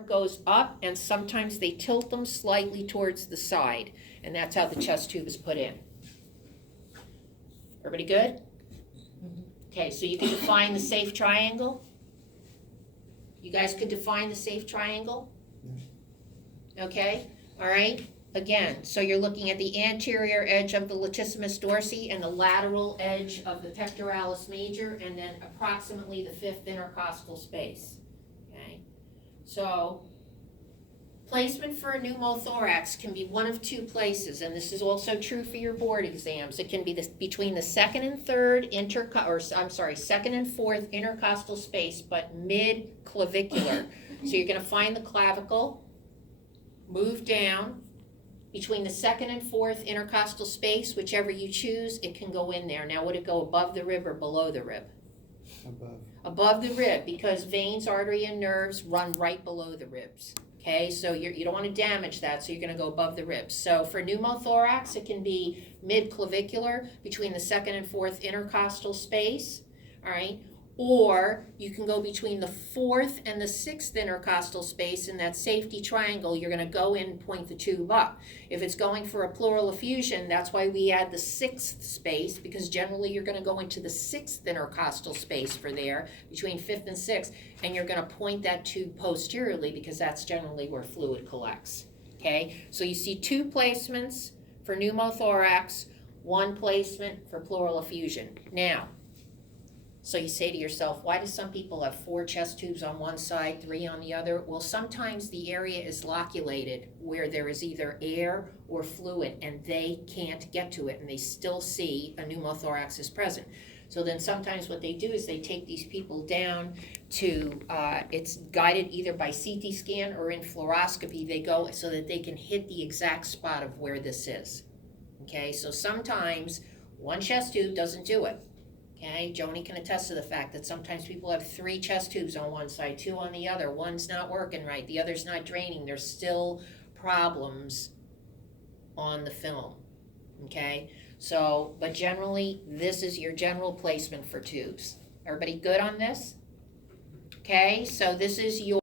goes up, and sometimes they tilt them slightly towards the side, and that's how the chest tube is put in. Everybody good? Okay, so you can define the safe triangle? You guys could define the safe triangle? Okay, all right. Again, so you're looking at the anterior edge of the latissimus dorsi and the lateral edge of the pectoralis major, and then approximately the 5th intercostal space. Okay, so placement for a pneumothorax can be one of two places, and this is also true for your board exams. It can be between the 2nd and 3rd second and 4th intercostal space, but mid-clavicular. So you're going to find the clavicle, move down between the 2nd and 4th intercostal space, whichever you choose, it can go in there. Now, would it go above the rib or below the rib? Above. Above the rib, because veins, artery, and nerves run right below the ribs. Okay, so you don't want to damage that, so you're going to go above the ribs. So for pneumothorax, it can be mid-clavicular, between the 2nd and 4th intercostal space, all right? Or you can go between the 4th and the 6th intercostal space in that safety triangle. You're going to go in and point the tube up. If it's going for a pleural effusion, that's why we add the 6th space, because generally you're going to go into the 6th intercostal space for there, between 5th and 6th, and you're going to point that tube posteriorly because that's generally where fluid collects. Okay, so you see 2 placements for pneumothorax, 1 placement for pleural effusion. Now, so you say to yourself, why do some people have 4 chest tubes on one side, 3 on the other? Well, sometimes the area is loculated where there is either air or fluid and they can't get to it and they still see a pneumothorax is present. So then sometimes what they do is they take these people down to, it's guided either by CT scan or in fluoroscopy, they go so that they can hit the exact spot of where this is. Okay, so sometimes 1 chest tube doesn't do it. Okay, Joni can attest to the fact that sometimes people have 3 chest tubes on one side, 2 on the other. One's not working right, the other's not draining. There's still problems on the film. Okay, so, but generally, this is your general placement for tubes. Everybody good on this? Okay, so this is your